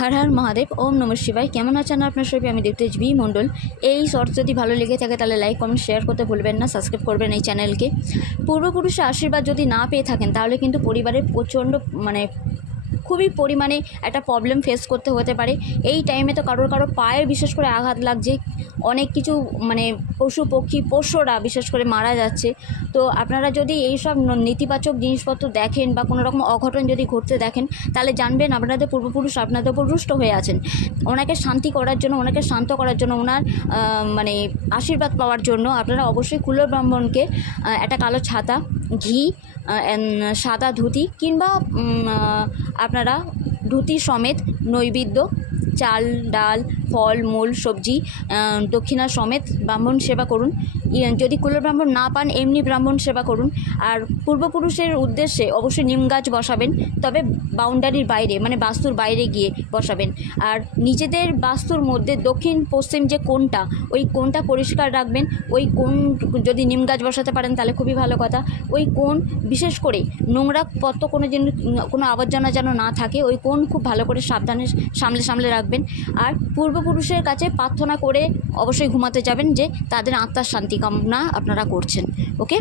হর হর মহাদেব, ওম নম শিবাই কেমন আছেন আপনার সবাই? আমি দেখতে বি মণ্ডল। এই শর্টস যদি ভালো লেগে থাকে, তাহলে লাইক কমেন্ট শেয়ার করতে ভুলবেন না সাবস্ক্রাইব করবেন এই চ্যানেলকে পূর্বপুরুষের আশীর্বাদ যদি না পেয়ে থাকেন, তাহলে কিন্তু পরিবারের প্রচণ্ড মানে খুবই পরিমাণে একটা প্রবলেম ফেস করতে হতে পারে। এই টাইমে তো কারোর কারোর পায়ের বিশেষ করে আঘাত লাগছে অনেক কিছু মানে পশু পক্ষী পোষ্যরা বিশেষ করে মারা যাচ্ছে। তো আপনারা যদি এই সব নেতিবাচক জিনিসপত্র দেখেন বা কোনো রকম অঘটন যদি ঘটতে দেখেন তাহলে জানবেন আপনাদের পূর্বপুরুষ আপনাদের উপর রুষ্ট হয়ে আছেন। ওনাকে শান্তি করার জন্য ওনাকে শান্ত করার জন্য ওনার মানে আশীর্বাদ পাওয়ার জন্য আপনারা অবশ্যই কুলো ব্রাহ্মণকে একটা কালো ছাতা ঘি সাদা ধুতি কিংবা আহ, আপনারা ধুতি সমেত নৈবেদ্য চাল ডাল ফল, মূল, সবজি দক্ষিণা সমেত ব্রাহ্মণ সেবা করুন। ই- যদি কুলো ব্রাহ্মণ না পান, এমনি ব্রাহ্মণ সেবা করুন। আর পূর্বপুরুষের উদ্দেশ্যে অবশ্যই নিম গাছ বসাবেন, তবে বাউন্ডারির বাইরে মানে বাস্তুর বাইরে গিয়ে বসাবেন। আর নিজেদের বাস্তুর মধ্যে দক্ষিণ পশ্চিম যে কোণটা, ওই কোণটা পরিষ্কার রাখবেন। ওই কোণ যদি নিম গাছ বসাতে পারেন, তাহলে খুবই ভালো কথা। ওই কোণ, বিশেষ করে নোংরা পত্র কোনো জিনিস কোনো আবর্জনা যেন না থাকে, ওই কোণ খুব ভালো করে সাবধানে সামলে সামলে রাখবেন। আর পূর্বপুরুষের কাছে প্রার্থনা করে অবশ্যই ঘুমাতে যাবেন যে তাদের আত্মার শান্তি কামনা আপনারা করছেন। ওকে?